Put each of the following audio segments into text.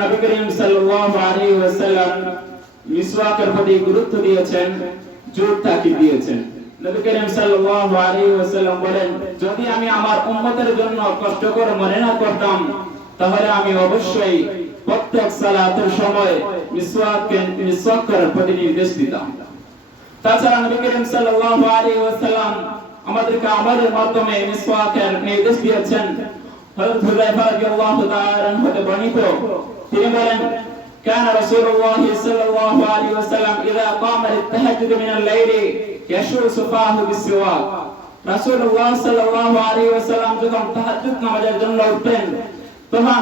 নবী করিম সাল্লাল্লাহু আলাইহি ওয়াসাল্লাম মিসওয়াকের প্রতি গুরুত্ব দিয়েছেন জোর তাকিদ দিয়েছেন। নবী করিম সাল্লাল্লাহু আলাইহি ওয়াসাল্লাম বলেন, যদি আমি আমার উম্মতের জন্য কষ্ট করে মনে না করতাম, তাহলে আমি অবশ্যই প্রত্যেক সালাতের সময় মিসওয়াককে মিসওয়াক করার প্রতি নির্দেশ দিতাম। তাছাড়া নবী করিম সাল্লাল্লাহু আলাইহি ওয়াসাল্লাম আমাদেরকে আমাদের মাধ্যমে মিসওয়াকের নির্দেশ দিয়েছেন হযরত হুযায়ফা রাদিয়াল্লাহু তাআলা আনহু হতে বর্ণিত তিনি বলেন كان رسول الله صلى الله عليه وسلم إذا قام للتهجد من الليل يشور صفاه بالسواك رسول الله صلى الله عليه وسلم যখন তাহাজ্জুদ নামাজের জন্য উঠতেন তখন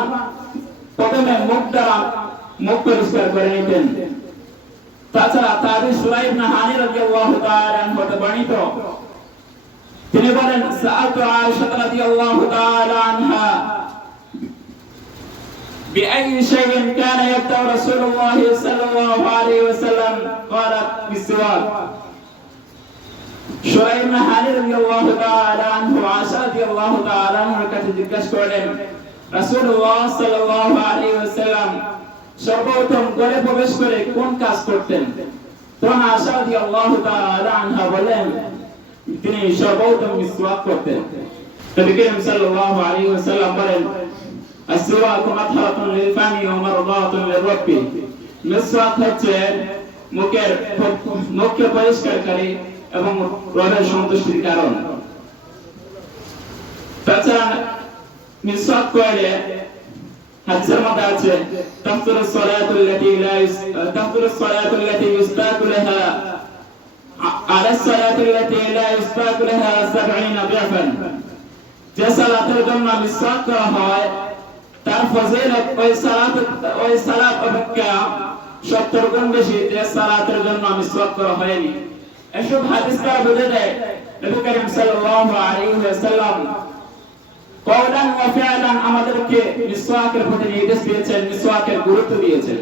প্রথমে মুখ দ্বারা মুখ পরিষ্কার করে নিতেন তাছাড়া তাদের সুরাইব না হানি রাদিয়াল্লাহু তাআলা আনহু হতে বর্ণিত তিনি বলেন সাআতু আয়েশা রাদিয়াল্লাহু তাআলা আনহা بأي شيء كان يبدأ رسول الله صلى الله عليه وسلم قالت بالسواك شعيب بن حالي رضي الله تعالى عنه عائشة رضي الله تعالى عنه কাছে জিজ্ঞেস করলেন রাসূলুল্লাহ সাল্লাল্লাহু আলাইহি ওয়াসাল্লাম সর্বপ্রথম ঘরে প্রবেশ করে কোন কাজ করতেন তখন আয়েশা রাদিয়াল্লাহু তাআলা আনহা বলেন তিনি সর্বপ্রথম মিসওয়াক করতেন নবী করিম সাল্লাল্লাহু আলাইহি ওয়াসাল্লাম বলেন السواك مطهرة للفم ومرضاة للرب মিসওয়াক হচ্ছে মুখের মুখকে পরিষ্কারকারী এবং রবের সন্তুষ্টির কারণ তাছাড়া মিসওয়াক করলে হাদিসের মধ্যে আছে তাফসিরু الصلاة التي لا تفطر الصلاة التي يستاك لها على الصلاة التي لا يستاك لها سبعين ضعفا যে সালাতের জন্য মিসওয়াক করা হয় তার ফজিলত, ওই সালাত ওই সালাত অপেক্ষা 70 গুণ বেশি, যে সালাতের জন্য আমি সওয়াব করা হয়নি। এসব হাদিস দ্বারা বোঝা যায়, নবী করিম সাল্লাল্লাহু আলাইহি ওয়াসাল্লাম কওলান ওয়া ফিআলান আমাদেরকে মিসওয়াকের প্রতি নির্দেশ দিয়েছেন, মিসওয়াকের গুরুত্ব দিয়েছেন।